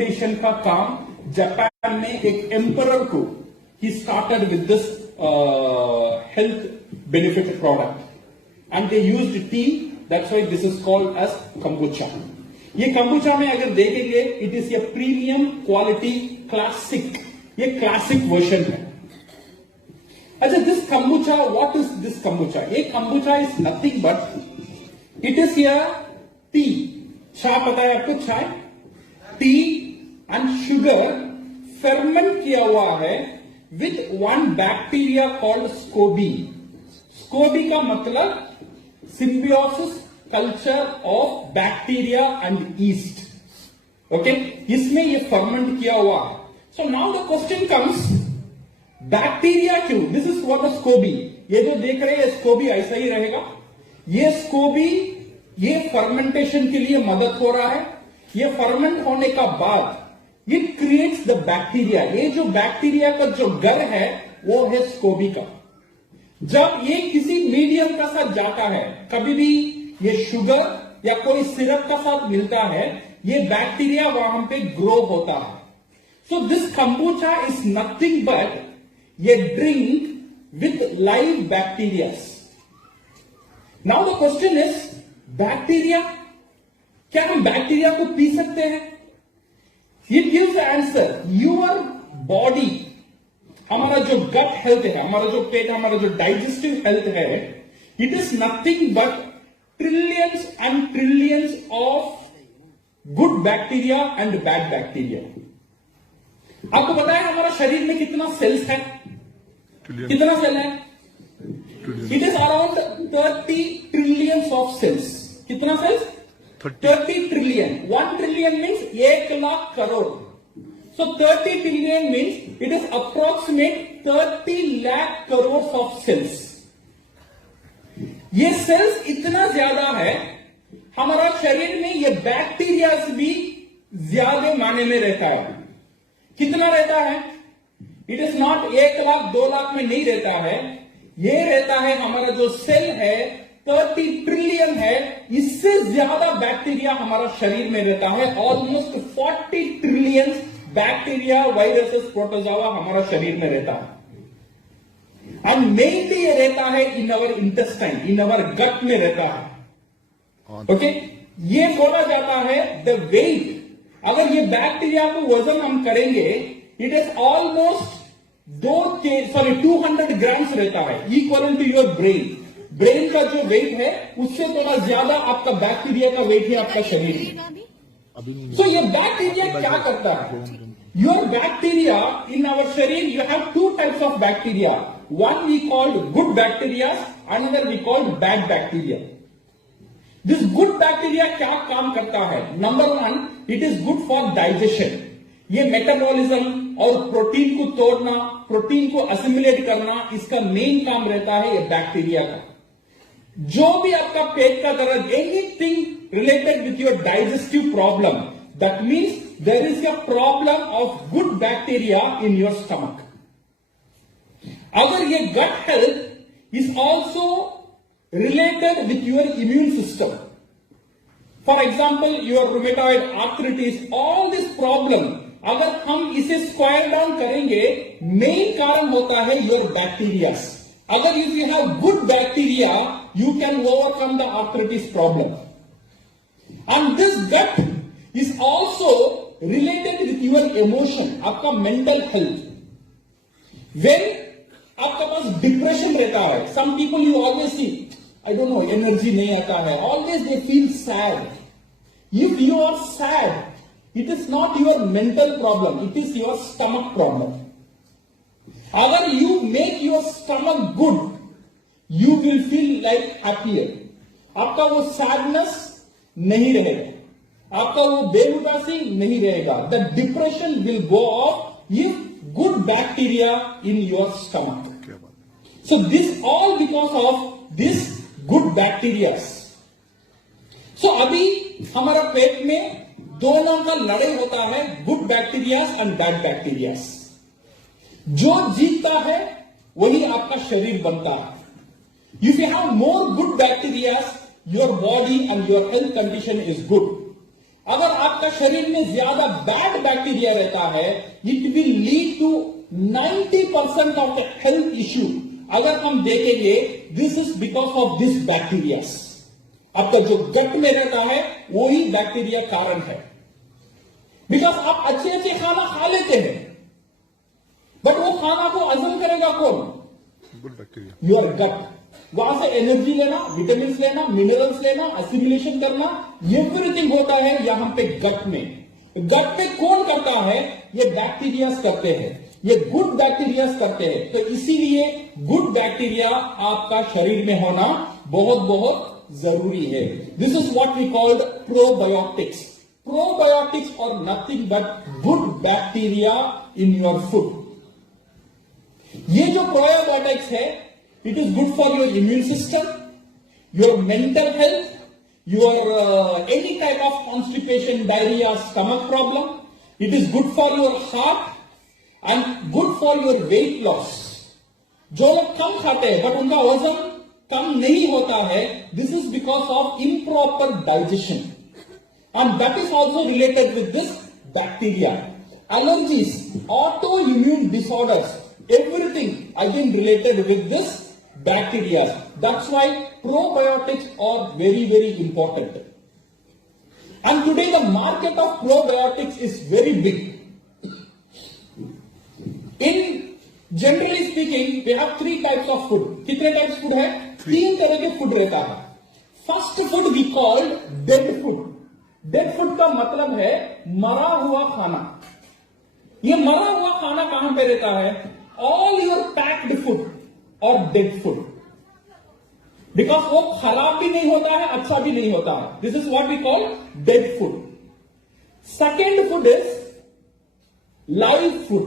Fermentation का काम Japan में एक एम्परर को he started with this health benefit product and they used tea, that's why this is called as kombucha. ये kombucha में अगर देखेंगे it is a premium quality classic, ये क्लासिक वर्जन है। अच्छा, this kombucha, what is this kombucha? ये kombucha is nothing but it is a tea, चाय पता है आपको, चाय, टी एंड शुगर फर्मेंट किया हुआ है with one bacteria called Scobee. Scobee का मतलब symbiosis culture of bacteria and east. Okay, इसमें ये फर्मेंट किया हुआ है। So now the question comes, bacteria क्यों? दिस इज व्हाट स्कोबी, ये जो देख रहे हैं स्कोबी ऐसा ही रहेगा। ये स्कोबी ये फर्मेंटेशन के लिए मदद हो रहा है। ये फर्मेंट होने का बाद इट क्रिएट्स द बैक्टीरिया। ये जो बैक्टीरिया का जो घर है वो है स्कोबी का। जब ये किसी मीडियम का साथ जाता है, कभी भी ये शुगर या कोई सिरप का साथ मिलता है, ये बैक्टीरिया वहां पे ग्रो होता है। So this kombucha is nothing but ये drink with live bacteria. Now the question is, bacteria, क्या हम बैक्टीरिया को पी सकते हैं? It gives the answer, your body, हमारा जो गट हेल्थ है, हमारा जो पेट, हमारा जो डाइजेस्टिव हेल्थ है, it is nothing but trillions and trillions of good bacteria and bad bacteria. आपको पता है हमारा शरीर में कितना सेल्स है? कितना सेल है? It is around 30 trillions of cells. कितना cells? 30 trillion. 1 trillion means 1 lakh crore. So 30 trillion means it is approximate 30 lakh crores of cells. ये सेल्स इतना ज्यादा है, हमारा शरीर में ये बैक्टीरिया भी ज्यादा माने में रहता है। कितना रहता है? It is not 1 lakh 2 lakh में नहीं रहता है, ये रहता है हमारा जो सेल है 30 ट्रिलियन है, इससे ज्यादा बैक्टीरिया हमारा शरीर में रहता है। Almost 40 trillion bacteria, viruses, protozoa हमारा शरीर में रहता है। एंड मेनली ये रहता है इन अवर इंटेस्टाइन, इन अवर गट में रहता है। ओके, ये बोला जाता है द वेट। अगर ये बैक्टीरिया को वजन हम करेंगे, इट इज ऑलमोस्ट 200 ग्राम्स रहता है, equal to your brain. Brain का जो वेट है उससे थोड़ा ज्यादा आपका बैक्टीरिया का वेट है आपका शरीर में। So ये बैक्टीरिया क्या करता है? योर बैक्टीरिया इन आवर शरीर, you have 2 types of bacteria. One we called good bacteria, another we called bad bacteria. This good bacteria क्या काम करता है? Number 1, it is good for digestion. ये मेटाबॉलिज्म और प्रोटीन को तोड़ना, प्रोटीन को असिमिलेट करना, इसका मेन काम रहता है ये बैक्टीरिया का। जो भी आपका पेट का दर्द, anything related with your digestive problem, that means there is a problem of good bacteria in your stomach. अगर ये gut health is also related with your immune system, for example your rheumatoid arthritis, all this problem, अगर हम इसे square down करेंगे, main कारण होता है your bacteria. अगर if you have good bacteria, you can overcome the arthritis problem. And this gut is also related with your emotion, आपका mental health. When आपका पास डिप्रेशन रहता है, some people you always see, I don't know, energy नहीं आता है, always they feel sad. If you are sad, it is not your mental problem, it is your stomach problem. अगर you make your stomach good, you will feel like happier. आपका वो sadness नहीं रहेगा, आपका वो बेउदासी नहीं रहेगा. The depression will go off if good bacteria in your stomach. So this all because of this good bacteria. So अभी हमारा पेट में दोनों का लड़ाई होता है, good bacteria and bad bacteria. जो जीतता है वही आपका शरीर बनता है. If you have more good bacteria, your body and your health condition is good. अगर आपका शरीर में ज्यादा बैड बैक्टीरिया रहता है, it will lead to 90% of the health issue. अगर हम देखेंगे, this is because of this bacteria. आपका जो गट में रहता है वही बैक्टीरिया कारण है। बिकॉज आप अच्छे अच्छे खाना खा लेते हैं, बट वो खाना को हजम करेगा कौन? Good bacteria, your gut. वहां से एनर्जी लेना, विटामिन लेना, मिनरल्स लेना, एसिमिलेशन करना, एवरीथिंग होता है यहां पे गट में। गट पे कौन करता है? ये बैक्टीरियाज करते हैं, ये गुड बैक्टीरियाज करते हैं। तो इसीलिए गुड बैक्टीरिया आपका शरीर में होना बहुत बहुत जरूरी है। This is what we called probiotics. Probiotics are nothing but good bacteria in your food. ये जो प्रोबायोटिक्स है, it is good for your immune system, your mental health, your any type of constipation, diarrhoea, stomach problem. It is good for your heart and good for your weight loss. जो लोग कम खाते हैं but उनका वजन कम नहीं होता है, this is because of improper digestion, and that is also related with this bacteria. Allergies, autoimmune disorders, everything again related with this bacteria. That's why probiotics are very, very important. And today the market of probiotics is very big. In generally speaking, we have three types of food. कितने types food है? तीन तरह के food रहता है. First food we called dead food. Dead food का मतलब है मरा हुआ खाना. ये मरा हुआ खाना कहां पे रहता है? All your packed food or dead food. Because वो खराब भी नहीं होता है, अच्छा भी नहीं होता है. This is what we call dead food. Second food is live food.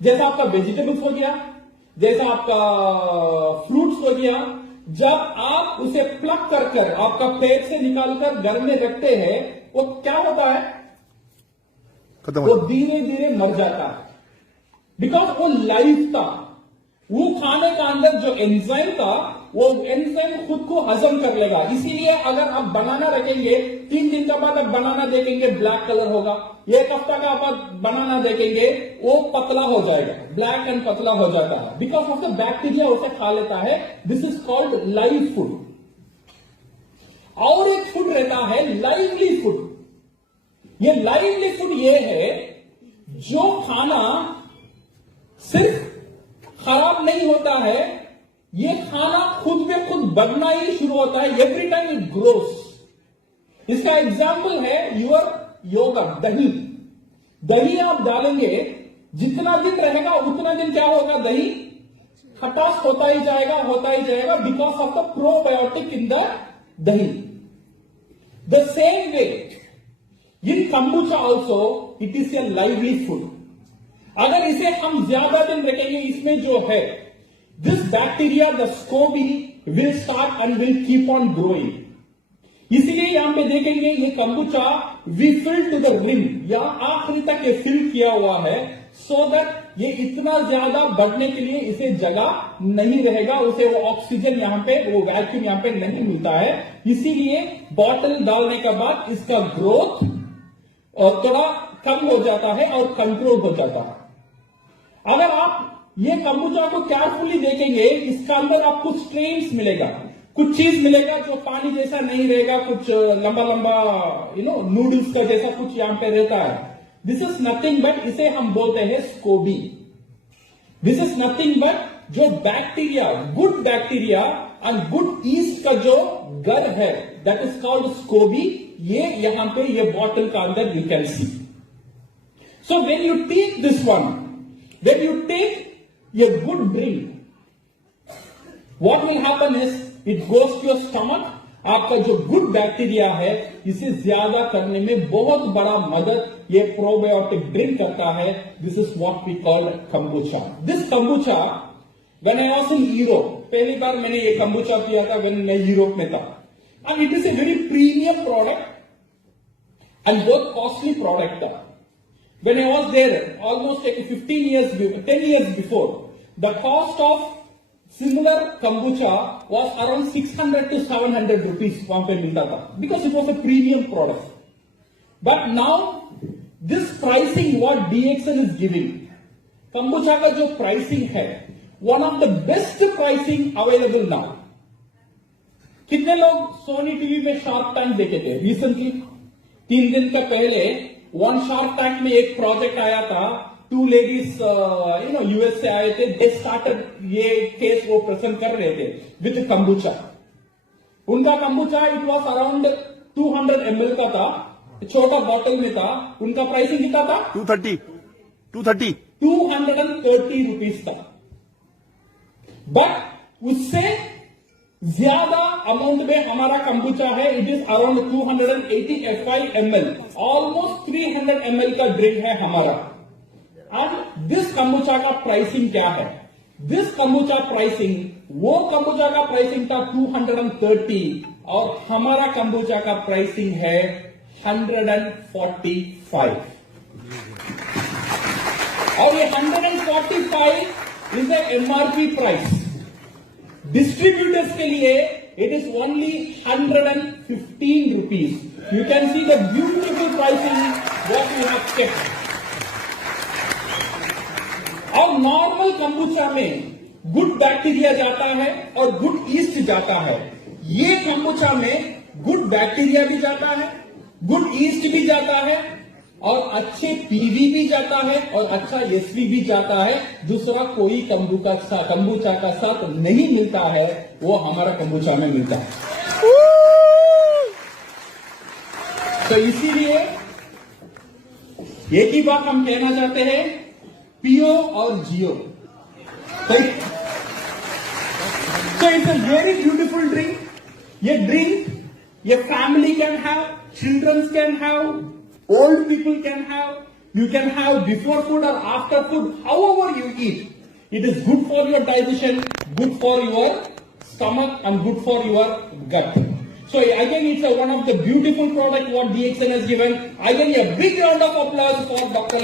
जैसा आपका वेजिटेबल्स हो गया, जैसा आपका फ्रूट्स हो गया, जब आप उसे प्लग कर आपका पेट से निकालकर घर में रखते हैं, वो क्या होता है? वो धीरे धीरे मर जाता है. बिकॉज वो लाइव था. वो खाने का अंदर जो एंजाइम था, वो एंजाइम खुद को हजम कर लेगा. इसीलिए अगर आप बनाना रखेंगे, 3 दिन के बाद आप बनाना देखेंगे, ब्लैक कलर होगा. 1 हफ्ता का आप बनाना देखेंगे, वो पतला हो जाएगा, ब्लैक एंड पतला हो जाता है. बिकॉज ऑफ द बैक्टीरिया उसे खा लेता है. This is called live food. और एक फूड रहता है लाइवली फूड. ये लाइवली फूड ये है जो खाना सिर्फ खराब नहीं होता है, ये खाना खुद पे खुद बढ़ना ही शुरू होता है. Every time it grows. इसका एग्जाम्पल है योर योगर्ट, दही. दही आप डालेंगे, जितना दिन रहेगा उतना दिन क्या होगा? दही खटास होता ही जाएगा because of the probiotic in the dahi. The same way in kombucha also it is a lively food. अगर इसे हम ज्यादा दिन रखेंगे, इसमें जो है this bacteria, the SCOBY, will start and will keep on growing. इसीलिए यहां पे देखेंगे ये kombucha we fill to the rim, या आखिरी तक ये फिल किया हुआ है, so that ये इतना ज्यादा बढ़ने के लिए इसे जगह नहीं रहेगा, उसे वो ऑक्सीजन यहां पे, वो वैक्यूम यहां पे नहीं मिलता है. इसीलिए बॉटल डालने के बाद इसका ग्रोथ थोड़ा कम हो जाता है और कंट्रोल हो जाता है. अगर आप ये kombucha को केयरफुली देखेंगे, इसका अंदर आपको स्ट्रेन्स मिलेगा, कुछ चीज मिलेगा जो पानी जैसा नहीं रहेगा, कुछ लंबा लंबा नूडल्स का जैसा कुछ यहां पे रहता है. दिस इज नथिंग बट, इसे हम बोलते हैं SCOBY. This is nothing but जो bacteria, good bacteria and good yeast का जो घर है, दैट इज कॉल्ड SCOBY. ये यहां पे ये बॉटल का अंदर you can see. So when you take this one, when you take a good drink, what will happen is it goes to your stomach. आपका जो गुड बैक्टीरिया है, इसे ज्यादा करने में बहुत बड़ा मदद ये प्रोबायोटिक ड्रिंक करता है. This is what we call kombucha. This kombucha, when I was in Europe, पहली बार मैंने ये kombucha पिया था when मैं यूरोप में था, and it is a very premium product and बहुत कॉस्टली प्रोडक्ट था. When I was there, almost like 10 years before, the cost of similar kombucha was around 600 to 700 rupees वहां पे मिलता था, because it was a premium product. But now this pricing what DXN is giving, kombucha का जो pricing है, one of the best pricing available now. कितने लोग Sony TV में शार्क टैंक देखे थे रिसेंटली? 3 दिन का पहले वन शार्क टैंक में एक प्रोजेक्ट आया था, 2 लेडीज यूएस से आए थे, दे स्टार्टेड ये केस वो प्रेजेंट कर रहे थे विद कंबुचा. उनका कंबुचा इट वाज अराउंड 200 ml का था, छोटा बॉटल में था. उनका प्राइसिंग कितना था? 230 रुपीज था. बट उससे ज्यादा अमाउंट में हमारा कंबुचा है. It is around 285 ml, almost 300 ml का ड्रिंक है हमारा. एंड दिस कंबुचा का प्राइसिंग क्या है? दिस कंबुचा प्राइसिंग, वो कंबुचा का प्राइसिंग था 230 और हमारा कंबुचा का प्राइसिंग है 145. और ये 145 is the MRP price. Distributors के लिए it is only 115 rupees. You can see the beautiful pricing what we have kept. और नॉर्मल कंबुचा में गुड बैक्टीरिया जाता है और गुड ईस्ट जाता है. ये कंबुचा में गुड बैक्टीरिया भी जाता है, गुड ईस्ट भी जाता है और अच्छे पीवी भी जाता है और अच्छा एसवी भी जाता है. दूसरा कोई कंबुचा का साथ नहीं मिलता है, वो हमारा कंबुचा में मिलता है. तो इसीलिए एक ही बात हम कहना चाहते हैं, पियो और जियो. So it's a very beautiful drink. ये drink, ये family can have, children can have, old people can have. You can have before food or after food, however you eat. It is good for your digestion, good for your stomach, and good for your gut. So again, it's one of the beautiful product what DXN has given. Again, a big round of applause for Dr.